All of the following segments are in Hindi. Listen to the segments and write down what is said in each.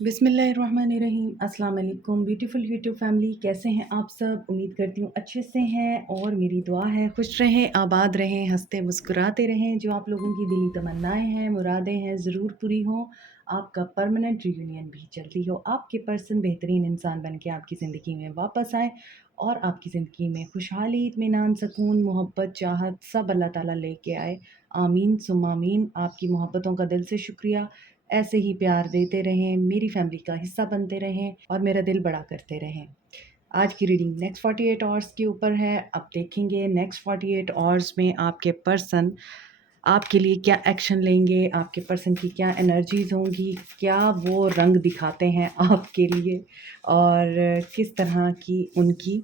बिस्मिल्लाहिर्रहमानिर्रहीम। अस्सलाम वालेकुम ब्यूटीफुल यूट्यूब फैमिली, कैसे हैं आप सब? उम्मीद करती हूँ अच्छे से हैं और मेरी दुआ है खुश रहें, आबाद रहें, हंसते मुस्कुराते रहें। जो आप लोगों की दिली तमन्नाएं हैं, मुरादें हैं, ज़रूर पूरी हों। आपका परमानेंट रियूनियन भी जल्दी हो। आपके पर्सन बेहतरीन इंसान बन के आपकी ज़िंदगी में वापस आए और आपकी ज़िंदगी में खुशहाली, इत्मीनान, सुकून, मोहब्बत, चाहत सब अल्लाह ताला लेके आए। आमीन सुम्मा आमीन। आपकी मोहब्बतों का दिल से शुक्रिया। ऐसे ही प्यार देते रहें, मेरी फैमिली का हिस्सा बनते रहें और मेरा दिल बड़ा करते रहें। आज की रीडिंग नेक्स्ट 48 आवर्स के ऊपर है। अब देखेंगे नेक्स्ट 48 आवर्स में आपके पर्सन आपके लिए क्या एक्शन लेंगे, आपके पर्सन की क्या एनर्जीज़ होंगी, क्या वो रंग दिखाते हैं आपके लिए और किस तरह की उनकी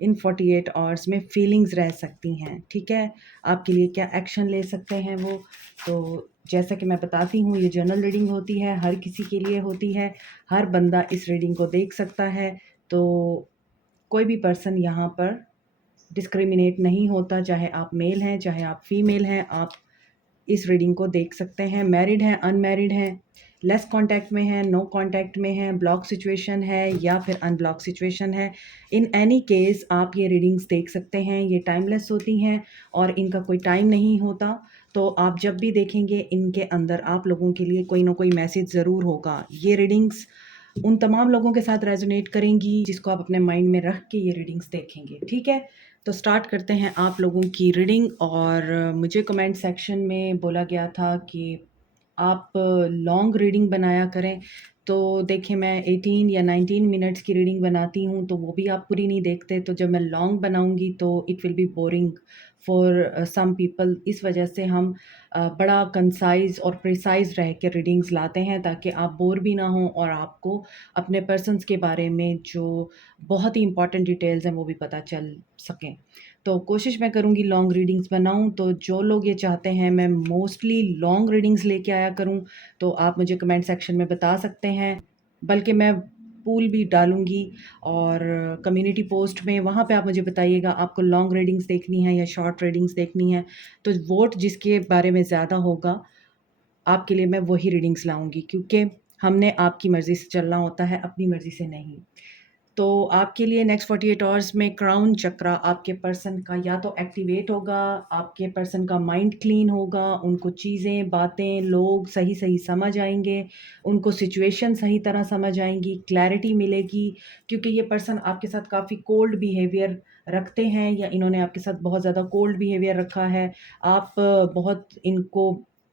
इन 48 आवर्स में फीलिंग्स रह सकती हैं। ठीक है, आपके लिए क्या एक्शन ले सकते हैं वो। तो जैसा कि मैं बताती हूँ, ये जनरल रीडिंग होती है, हर किसी के लिए होती है, हर बंदा इस रीडिंग को देख सकता है। तो कोई भी पर्सन यहाँ पर डिस्क्रिमिनेट नहीं होता, चाहे आप मेल हैं चाहे आप फीमेल हैं, आप इस रीडिंग को देख सकते हैं। मैरिड हैं, अनमैरिड हैं, लेस कांटेक्ट में हैं, नो कांटेक्ट में हैं, ब्लॉक सिचुएशन है या फिर अनब्लॉक सिचुएशन है, इन एनी केस आप ये रीडिंग्स देख सकते हैं। ये टाइमलेस होती हैं और इनका कोई टाइम नहीं होता। तो आप जब भी देखेंगे, इनके अंदर आप लोगों के लिए कोई ना कोई मैसेज ज़रूर होगा। ये रीडिंग्स उन तमाम लोगों के साथ रेजोनेट करेंगी जिसको आप अपने माइंड में रख के ये रीडिंग्स देखेंगे। ठीक है, तो स्टार्ट करते हैं आप लोगों की रीडिंग। और मुझे कमेंट सेक्शन में बोला गया था कि आप लॉन्ग रीडिंग बनाया करें। तो देखिए, मैं 18 या 19 मिनट्स की रीडिंग बनाती हूँ तो वो भी आप पूरी नहीं देखते। तो जब मैं लॉन्ग बनाऊँगी तो it will be boring for some people. इस वजह से हम बड़ा कंसाइज़ और प्रिसाइज़ रह के रीडिंग्स लाते हैं ताकि आप बोर भी ना हों और आपको अपने पर्सन्स के बारे में जो बहुत ही इंपॉर्टेंट डिटेल्स हैं वो भी पता चल सकें। तो कोशिश मैं करूँगी लॉन्ग रीडिंग्स बनाऊँ। तो जो लोग ये चाहते हैं मैं मोस्टली लॉन्ग रीडिंग्स लेके आया करूँ, तो आप मुझे कमेंट सेक्शन में बता सकते हैं। बल्कि मैं पूल भी डालूँगी और कम्युनिटी पोस्ट में, वहाँ पे आप मुझे बताइएगा आपको लॉन्ग रीडिंग्स देखनी है या शॉर्ट रीडिंग्स देखनी है। तो वोट जिसके बारे में ज़्यादा होगा, आपके लिए मैं वही रीडिंग्स लाऊँगी, क्योंकि हमने आपकी मर्ज़ी से चलना होता है, अपनी मर्ज़ी से नहीं। तो आपके लिए नेक्स्ट 48 आवर्स में क्राउन चक्रा आपके पर्सन का या तो एक्टिवेट होगा, आपके पर्सन का माइंड क्लीन होगा, उनको चीज़ें, बातें, लोग सही-सही समझ आएँगे, उनको सिचुएशन सही तरह समझ आएँगी, क्लैरिटी मिलेगी। क्योंकि ये पर्सन आपके साथ काफ़ी कोल्ड बिहेवियर रखते हैं या इन्होंने आपके साथ बहुत ज़्यादा कोल्ड बिहेवियर रखा है। आप बहुत इनको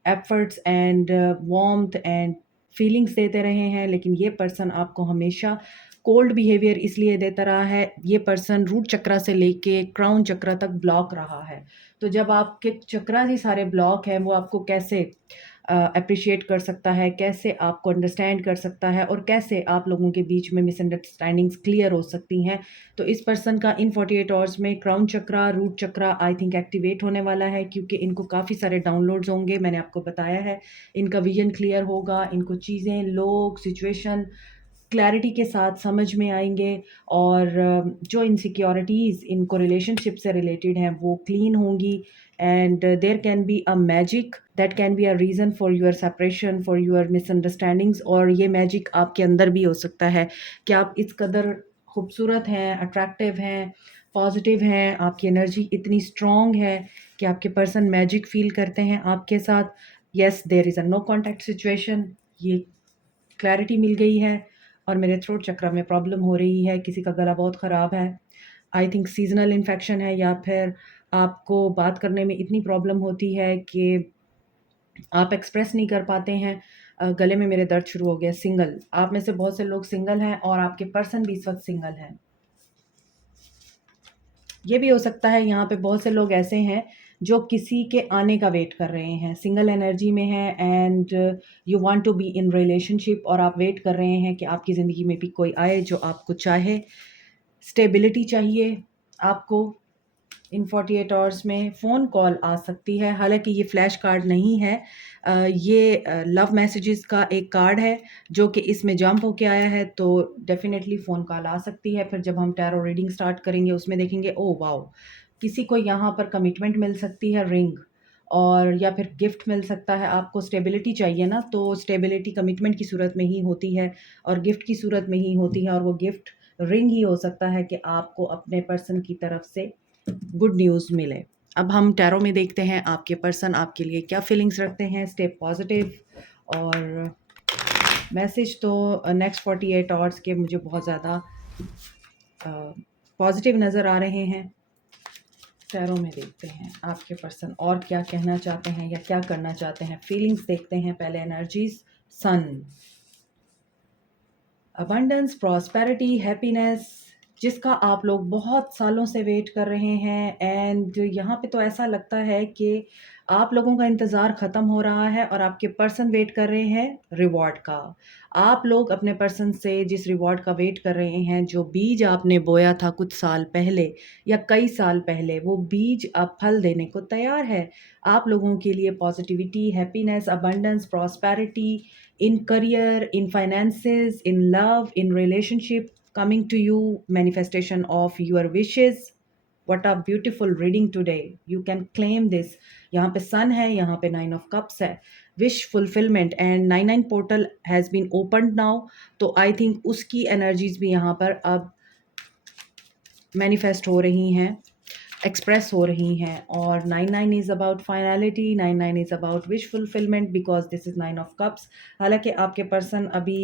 efforts and warmth and feelings देते रहे हैं, लेकिन ये पर्सन आपको हमेशा कोल्ड बिहेवियर इसलिए देता रहा है। ये पर्सन रूट चक्रा से लेके क्राउन चक्रा तक ब्लॉक रहा है। तो जब आपके चक्रा ही सारे ब्लॉक हैं, वो आपको कैसे एप्रिशिएट कर सकता है, कैसे आपको अंडरस्टैंड कर सकता है और कैसे आप लोगों के बीच में मिसअंडरस्टैंडिंग्स क्लियर हो सकती हैं। तो इस पर्सन का इन 48 आवर्स में crown chakra, root chakra I think activate होने वाला है, क्योंकि इनको काफ़ी सारे डाउनलोड्स होंगे। मैंने आपको बताया है, इनका विजन क्लियर होगा, इनको चीज़ें, लोग, सिचुएशन क्लैरिटी के साथ समझ में आएँगे और जो इनसिक्योरिटीज़ इनको रिलेशनशिप से रिलेटेड हैं वो क्लीन होंगी। And there can be a magic that can be a reason for your separation, for your misunderstandings. और ये मैजिक आपके अंदर भी हो सकता है कि आप इस कदर खूबसूरत हैं, अट्रैक्टिव हैं, पॉजिटिव हैं, आपकी एनर्जी इतनी स्ट्रॉन्ग है कि आपके पर्सन मैजिक फ़ील करते हैं आपके साथ। Yes, there is a no contact situation, ये क्लैरिटी मिल गई है। और मेरे थ्रोट चक्र में प्रॉब्लम हो रही है, किसी का गला बहुत ख़राब है, आई थिंक सीज़नल इन्फेक्शन है, या फिर आपको बात करने में इतनी प्रॉब्लम होती है कि आप एक्सप्रेस नहीं कर पाते हैं। गले में मेरे दर्द शुरू हो गया। सिंगल, आप में से बहुत से लोग सिंगल हैं और आपके पर्सन भी इस वक्त सिंगल हैं। ये भी हो सकता है यहाँ पे बहुत से लोग ऐसे हैं जो किसी के आने का वेट कर रहे हैं, सिंगल एनर्जी में है and you want to be in relationship, और आप वेट कर रहे हैं कि आपकी ज़िंदगी में भी कोई आए जो आपको चाहे। स्टेबिलिटी चाहिए आपको। इन 48 आवर्स में फ़ोन कॉल आ सकती है, हालाँकि ये फ्लैश कार्ड नहीं है। ये लव मैसेजेस का एक कार्ड है जो कि इसमें जंप होके आया है, तो डेफ़िनेटली फ़ोन कॉल आ सकती है। फिर जब हम टैरो रीडिंग स्टार्ट करेंगे उसमें देखेंगे, ओह वाओ! किसी को यहाँ पर कमिटमेंट मिल सकती है, रिंग। और या फिर गिफ्ट मिल सकता है। आपको स्टेबिलिटी चाहिए ना, तो स्टेबिलिटी कमिटमेंट की सूरत में ही होती है और गिफ्ट की सूरत में ही होती है, और वो गिफ्ट रिंग ही हो सकता है कि आपको अपने पर्सन की तरफ से गुड न्यूज़ मिले। अब हम टैरो में देखते हैं आपके पर्सन आपके लिए क्या फीलिंग्स रखते हैं। Stay positive. और मैसेज तो नेक्स्ट 48 आवर्स के मुझे बहुत ज़्यादा पॉजिटिव नज़र आ रहे हैं। टैरो में देखते हैं आपके पर्सन और क्या कहना चाहते हैं या क्या करना चाहते हैं। फीलिंग्स देखते हैं पहले। एनर्जीज, सन, अबंडेंस, प्रॉस्पेरिटी, हैप्पीनेस, जिसका आप लोग बहुत सालों से वेट कर रहे हैं। एंड यहाँ पे तो ऐसा लगता है कि आप लोगों का इंतज़ार ख़त्म हो रहा है और आपके पर्सन वेट कर रहे हैं रिवॉर्ड का। आप लोग अपने पर्सन से जिस रिवॉर्ड का वेट कर रहे हैं, जो बीज आपने बोया था कुछ साल पहले या कई साल पहले, वो बीज अब फल देने को तैयार है। आप लोगों के लिए positivity, happiness, abundance, prosperity in career, in finances, in love, in relationship, coming to you, manifestation of your wishes. What a beautiful reading today. You can claim this. यहाँ पे sun है, यहाँ पे 9 of cups है. Wish fulfillment and 99 portal has been opened now. तो I think उसकी energies भी यहाँ पर अब manifest हो रही हैं, एक्सप्रेस हो रही हैं। और 99 is about finality, 99 is about wish fulfilment, because this is 9 of cups. हालांकि आपके पर्सन अभी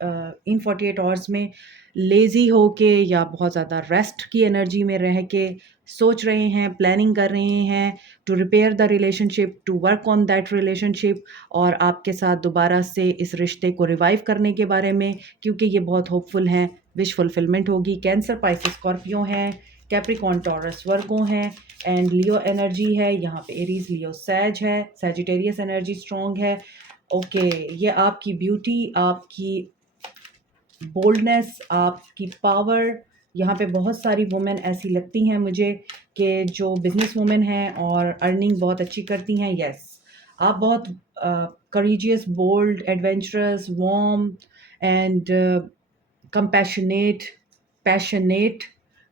इन 48 आवर्स में लेज़ी हो के या बहुत ज़्यादा रेस्ट की एनर्जी में रह के सोच रहे हैं, प्लानिंग कर रहे हैं to repair the relationship, to work on that relationship, और आपके साथ दोबारा से इस रिश्ते को रिवाइव करने के बारे में, क्योंकि ये बहुत होपफुल हैं। विश फुलफिलमेंट होगी। कैंसर, पाइसिस, स्कॉर्पियो हैं, कैप्रिकॉन, टॉरस, वर्गो हैं, एंड लियो एनर्जी है। यहाँ पे एरीज, लियो, सैज है, सैजिटेरियस एनर्जी स्ट्रॉन्ग है। ओके, ये आपकी ब्यूटी, आपकी बोल्डनेस, आपकी पावर। यहाँ पे बहुत सारी वुमेन ऐसी लगती हैं मुझे कि जो बिजनेस वुमेन हैं और अर्निंग बहुत अच्छी करती हैं। यस, आप बहुत courageous, bold, adventurous, warm and compassionate, passionate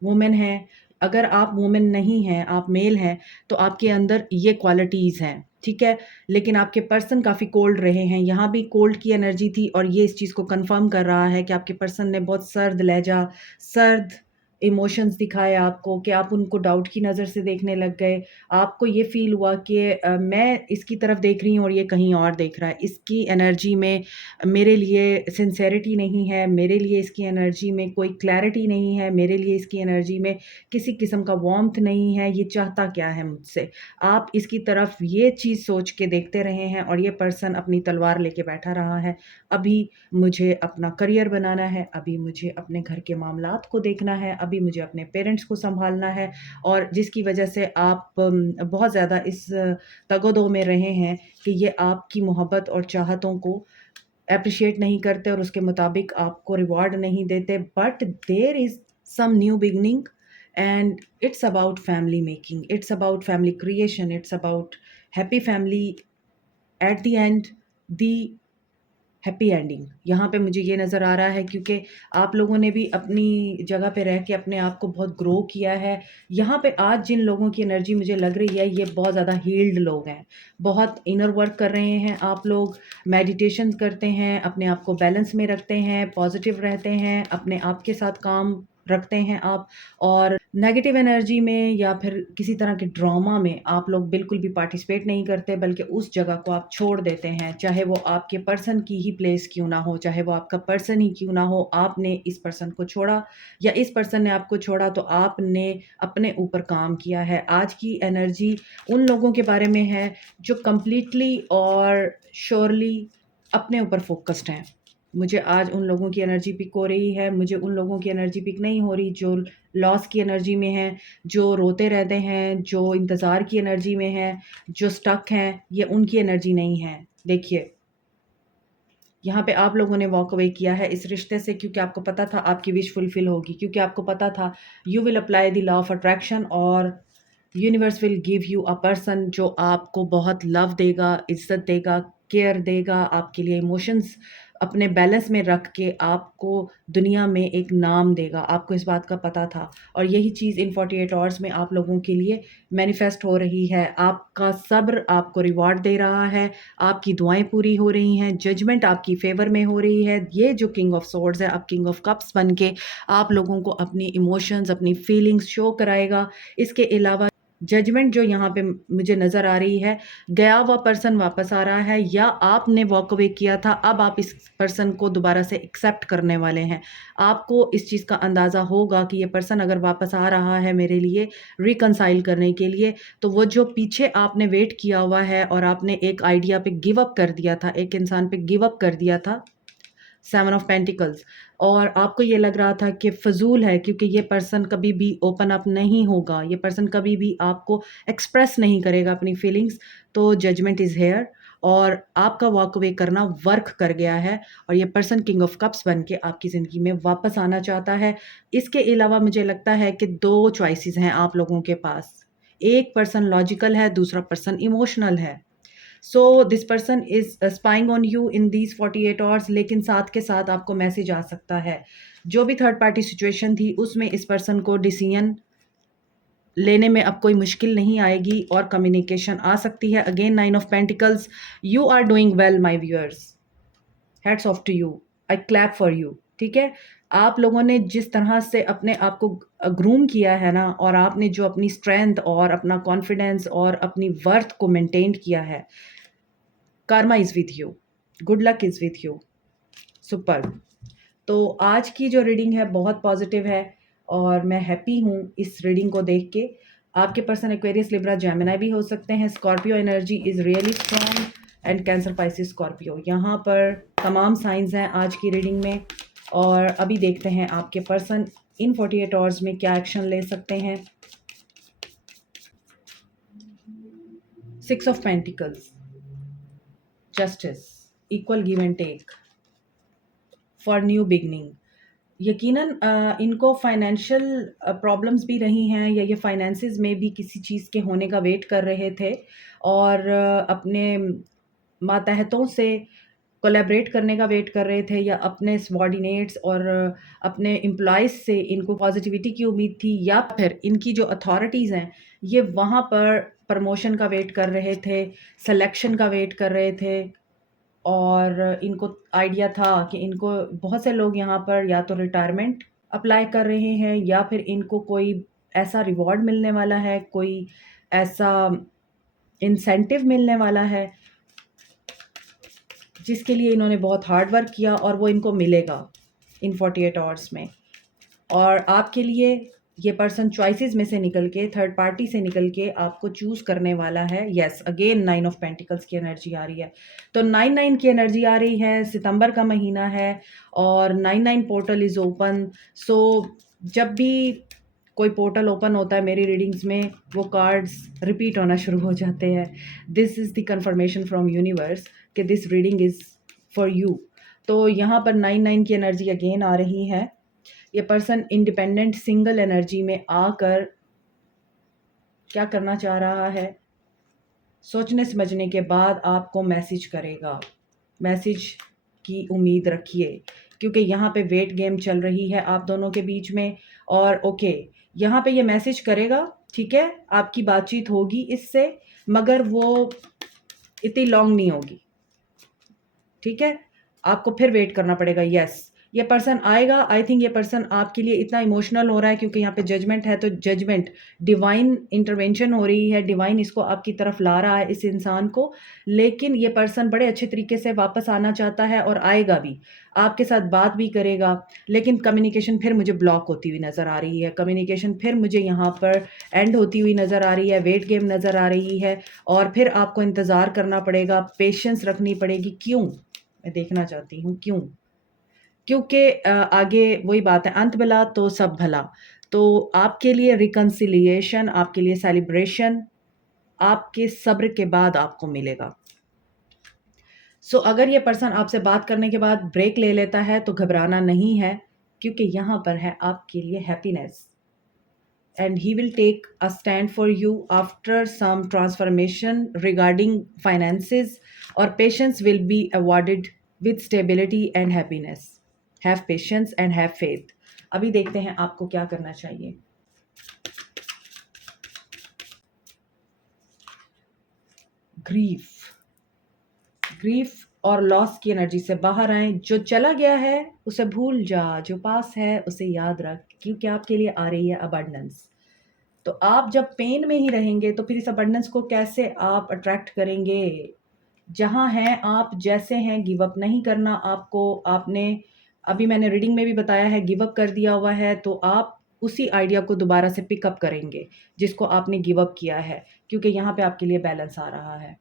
women हैं। अगर आप वुमेन नहीं हैं, आप मेल हैं, तो आपके अंदर ये क्वालिटीज़ हैं, ठीक है। लेकिन आपके पर्सन काफ़ी कोल्ड रहे हैं। यहाँ भी कोल्ड की एनर्जी थी और ये इस चीज़ को कंफर्म कर रहा है कि आपके पर्सन ने बहुत सर्द लहजा, सर्द इमोशंस दिखाए आपको, कि आप उनको डाउट की नज़र से देखने लग गए। आपको ये फ़ील हुआ कि मैं इसकी तरफ देख रही हूँ और ये कहीं और देख रहा है। इसकी एनर्जी में मेरे लिए सिंसेरिटी नहीं है, मेरे लिए इसकी एनर्जी में कोई क्लैरिटी नहीं है, मेरे लिए इसकी एनर्जी में किसी किस्म का वार्मथ नहीं है। ये चाहता क्या है मुझसे? आप इसकी तरफ ये चीज़ सोच के देखते रहे हैं और ये पर्सन अपनी तलवार लेके बैठा रहा है। अभी मुझे अपना करियर बनाना है, अभी मुझे अपने घर के मामलात को देखना है, अभी मुझे अपने पेरेंट्स को सँभालना है, और जिसकी वजह से आप बहुत ज़्यादा इस तगोदो में रहे हैं कि ये आपकी मोहब्बत और चाहतों को एप्रिशिएट नहीं करते और उसके मुताबिक आपको रिवॉर्ड नहीं देते। But there is some new beginning and it's about family making, it's about family creation, it's about happy family at the end, the happy ending. यहाँ पे मुझे ये नज़र आ रहा है, क्योंकि आप लोगों ने भी अपनी जगह पे रह के अपने आप को बहुत ग्रो किया है। यहाँ पे आज जिन लोगों की एनर्जी मुझे लग रही है, ये बहुत ज़्यादा हील्ड लोग हैं, बहुत इनर वर्क कर रहे हैं। आप लोग मेडिटेशन करते हैं, अपने आप को बैलेंस में रखते हैं, पॉजिटिव रहते हैं, अपने आप के साथ काम रखते हैं आप, और नेगेटिव एनर्जी में या फिर किसी तरह के ड्रामा में आप लोग बिल्कुल भी पार्टिसिपेट नहीं करते, बल्कि उस जगह को आप छोड़ देते हैं। चाहे वो आपके पर्सन की ही प्लेस क्यों ना हो, चाहे वो आपका पर्सन ही क्यों ना हो, आपने इस पर्सन को छोड़ा या इस पर्सन ने आपको छोड़ा, तो आपने अपने ऊपर काम किया है। आज की एनर्जी उन लोगों के बारे में है जो कम्प्लीटली और श्योरली अपने ऊपर फोकस्ड हैं। मुझे आज उन लोगों की एनर्जी पिक हो रही है, मुझे उन लोगों की एनर्जी पिक नहीं हो रही जो लॉस की एनर्जी में हैं, जो रोते रहते हैं, जो इंतज़ार की एनर्जी में हैं, जो स्टक हैं। ये उनकी एनर्जी नहीं है। देखिए, यहाँ पे आप लोगों ने वॉक अवे किया है इस रिश्ते से, क्योंकि आपको पता था आपकी विश फुलफिल होगी, क्योंकि आपको पता था you will apply the law of attraction और universe will give you a person जो आपको बहुत लव देगा, इज़्ज़त देगा, केयर देगा, आपके लिए इमोशंस अपने बैलेंस में रख के आपको दुनिया में एक नाम देगा। आपको इस बात का पता था और यही चीज़ इन 48 आवर्स में आप लोगों के लिए मैनिफेस्ट हो रही है। आपका सब्र आपको रिवॉर्ड दे रहा है, आपकी दुआएँ पूरी हो रही हैं, जजमेंट आपकी फ़ेवर में हो रही है। ये जो किंग ऑफ सोर्ड्स है, अब किंग ऑफ कप्स बन के आप लोगों को अपनी इमोशंस, अपनी फीलिंग्स शो कराएगा। इसके अलावा जजमेंट जो यहाँ पे मुझे नज़र आ रही है, गया हुआ पर्सन वापस आ रहा है या आपने वॉक अवे किया था, अब आप इस पर्सन को दोबारा से एक्सेप्ट करने वाले हैं। आपको इस चीज़ का अंदाज़ा होगा कि ये पर्सन अगर वापस आ रहा है मेरे लिए रिकंसाइल करने के लिए, तो वो जो पीछे आपने वेट किया हुआ है और आपने एक आइडिया पे गिव अप कर दिया था, एक इंसान पे गिव अप कर दिया था, 7 ऑफ पेंटिकल्स, और आपको ये लग रहा था कि फ़िज़ूल है क्योंकि ये पर्सन कभी भी ओपन अप नहीं होगा, ये पर्सन कभी भी आपको एक्सप्रेस नहीं करेगा अपनी फीलिंग्स, तो जजमेंट इज़ हेयर और आपका वॉक अवे करना वर्क कर गया है और ये पर्सन किंग ऑफ कप्स बन के आपकी ज़िंदगी में वापस आना चाहता है। इसके अलावा मुझे लगता है कि 2 चॉइसेस हैं आप लोगों के पास। एक पर्सन लॉजिकल है, दूसरा पर्सन इमोशनल है। So this person is spying on you in these 48 hours, लेकिन साथ के साथ आपको मैसेज आ सकता है। जो भी थर्ड पार्टी सिचुएशन थी उसमें इस पर्सन को डिसीजन लेने में अब कोई मुश्किल नहीं आएगी और कम्युनिकेशन आ सकती है। Again 9 of pentacles, you are doing well my viewers, hats off to you, I clap for you. ठीक है, आप लोगों ने जिस तरह से अपने आप को ग्रूम किया है ना, और आपने जो अपनी स्ट्रेंथ और अपना कॉन्फिडेंस और अपनी वर्थ को मेंटेन किया है, Karma is with you, good luck is with you, super. तो आज की जो रीडिंग है बहुत पॉजिटिव है और मैं हैप्पी हूँ इस रीडिंग को देख के। आपके पर्सन एक्वेरियस, लिब्रा, जेमिनी भी हो सकते हैं। Scorpio energy is really strong and cancer, Pisces, Scorpio, यहाँ पर तमाम साइंस हैं आज की रीडिंग में। और अभी देखते हैं आपके पर्सन इन 48 आवर्स में क्या एक्शन ले सकते हैं। 6 of pentacles, justice, equal give and take for new beginning. यकीनन इनको फाइनेंशियल प्रॉब्लम्स भी रही हैं या ये फाइनेंसेस में भी किसी चीज़ के होने का वेट कर रहे थे और अपने मातहतों से कोलैबोरेट करने का वेट कर रहे थे या अपने सबॉर्डिनेट्स और अपने एम्प्लॉइज़ से इनको पॉजिटिविटी की उम्मीद थी, या फिर इनकी जो अथॉरिटीज़ हैं ये वहाँ पर प्रमोशन का वेट कर रहे थे, सिलेक्शन का वेट कर रहे थे। और इनको आइडिया था कि इनको बहुत से लोग यहाँ पर या तो रिटायरमेंट अप्लाई कर रहे हैं या फिर इनको कोई ऐसा रिवॉर्ड मिलने वाला है, कोई ऐसा इंसेंटिव मिलने वाला है जिसके लिए इन्होंने बहुत हार्ड वर्क किया और वो इनको मिलेगा इन 48 आवर्स में। और आपके लिए ये पर्सन चॉइसेस में से निकल के, थर्ड पार्टी से निकल के आपको चूज़ करने वाला है। येस, अगेन 9 ऑफ पेंटिकल्स की एनर्जी आ रही है, तो 9 की एनर्जी आ रही है। सितंबर का महीना है और 9 पोर्टल इज़ ओपन। सो जब भी कोई पोर्टल ओपन होता है मेरी रीडिंग्स में, वो कार्ड्स रिपीट होना शुरू हो जाते हैं। This is the confirmation from universe कि this reading is for you. तो यहाँ पर 9 की एनर्जी अगेन आ रही है। ये पर्सन इंडिपेंडेंट सिंगल एनर्जी में आकर क्या करना चाह रहा है, सोचने समझने के बाद आपको मैसेज करेगा। मैसेज की उम्मीद रखिए क्योंकि यहाँ पे वेट गेम चल रही है आप दोनों के बीच में। और ओके, यहाँ पे ये मैसेज करेगा, ठीक है, आपकी बातचीत होगी इससे, मगर वो इतनी लॉन्ग नहीं होगी। ठीक है, आपको फिर वेट करना पड़ेगा। यस, ये पर्सन आएगा। आई थिंक ये पर्सन आपके लिए इतना इमोशनल हो रहा है क्योंकि यहाँ पे जजमेंट है, तो जजमेंट, डिवाइन इंटरवेंशन हो रही है, डिवाइन इसको आपकी तरफ ला रहा है, इस इंसान को। लेकिन ये पर्सन बड़े अच्छे तरीके से वापस आना चाहता है और आएगा भी, आपके साथ बात भी करेगा। लेकिन कम्युनिकेशन फिर मुझे ब्लॉक होती हुई नज़र आ रही है, कम्युनिकेशन फिर मुझे यहाँ पर एंड होती हुई नज़र आ रही है, वेट गेम नज़र आ रही है और फिर आपको इंतज़ार करना पड़ेगा, पेशेंस रखनी पड़ेगी। क्यों, मैं देखना चाहती हूँ क्यों, क्योंकि आगे वही बात है, अंत भला तो सब भला। तो आपके लिए रिकन्सिलिएशन, आपके लिए सेलिब्रेशन आपके सब्र के बाद आपको मिलेगा। सो अगर ये पर्सन आपसे बात करने के बाद ब्रेक ले लेता है तो घबराना नहीं है, क्योंकि यहाँ पर है आपके लिए happiness and he will take a stand for you after some transformation regarding finances, or patience will be awarded with stability and happiness. Have patience and have faith. अभी देखते हैं आपको क्या करना चाहिए. ग्रीफ और लॉस की एनर्जी से बाहर आए. जो चला गया है उसे भूल जा, जो पास है उसे याद रख, क्योंकि आपके लिए आ रही है अबंडेंस. तो आप जब पेन में ही रहेंगे तो फिर इस अबंडेंस को कैसे आप अट्रैक्ट करेंगे. जहाँ हैं आप, जैसे हैं, गिव अप नहीं करना आपको. आपने अभी मैंने रीडिंग में भी बताया है, गिव अप कर दिया हुआ है तो आप उसी आइडिया को दोबारा से पिकअप करेंगे जिसको आपने गिव अप किया है, क्योंकि यहाँ पे आपके लिए बैलेंस आ रहा है.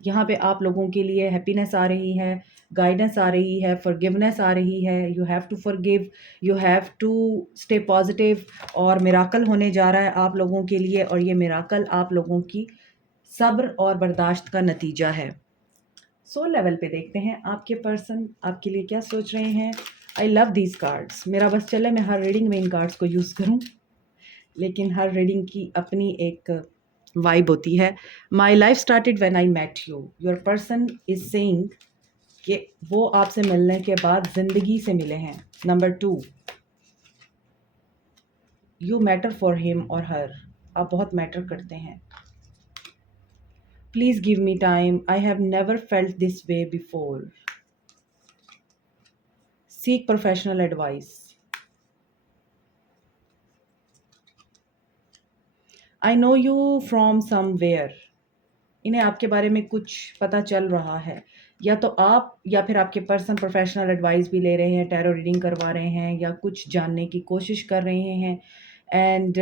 यहाँ पे आप लोगों के लिए हैप्पीनेस आ रही है, गाइडेंस आ रही है, फॉरगिवनेस आ रही है. You have to forgive, you have to stay positive. और मिराकल होने जा रहा है आप लोगों के लिए, और ये मिराकल आप लोगों की सब्र और बर्दाश्त का नतीजा है. सोल लेवल पे देखते हैं आपके पर्सन आपके लिए क्या सोच रहे हैं. I love these cards. मेरा बस चले मैं हर रीडिंग में इन कार्ड्स को यूज़ करूँ, लेकिन हर रीडिंग की अपनी एक वाइब होती है. My life started when I met you. Your person is saying कि वो आपसे मिलने के बाद ज़िंदगी से मिले हैं. Number 2, you matter for him और हर. आप बहुत मैटर करते हैं. Please give me time, I have never felt this way before. Seek professional advice. I know you from somewhere. इन्हें आपके बारे में कुछ पता चल रहा है. या तो आप या फिर आपके पर्सन प्रोफेशनल एडवाइस भी ले रहे हैं, टैरो रीडिंग करवा रहे हैं, या कुछ जानने की कोशिश कर रहे हैं. And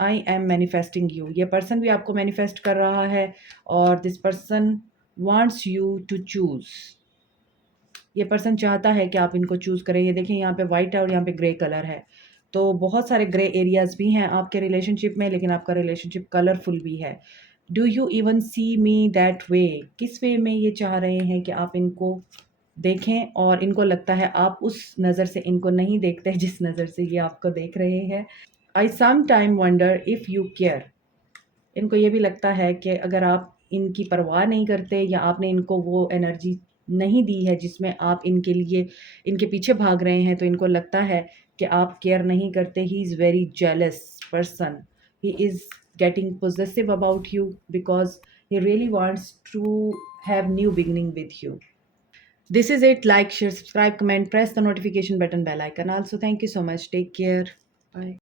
I am manifesting you. ये पर्सन भी आपको मैनिफेस्ट कर रहा है, और this person wants you to choose. ये पर्सन चाहता है कि आप इनको चूज़ करें. ये देखिए यहाँ पे वाइट है और यहाँ पे ग्रे कलर है, तो बहुत सारे ग्रे एरियाज़ भी हैं आपके रिलेशनशिप में, लेकिन आपका रिलेशनशिप कलरफुल भी है. Do you even see me that way. किस वे में ये चाह रहे हैं कि आप इनको देखें, और इनको लगता है आप उस नज़र से इनको नहीं देखते जिस नज़र से ये आपको देख रहे हैं. I sometime wonder if you care. इनको ये भी लगता है कि अगर आप इनकी परवाह नहीं करते, या आपने इनको वो एनर्जी नहीं दी है जिसमें आप इनके लिए इनके पीछे भाग रहे हैं, तो इनको लगता है कि आप केयर नहीं करते. He is very jealous person. He is getting possessive about you because he really wants to have new beginning with you. This is it. Like, share, subscribe, comment, press the notification button, bell icon. Also, thank you so much. Take care. Bye.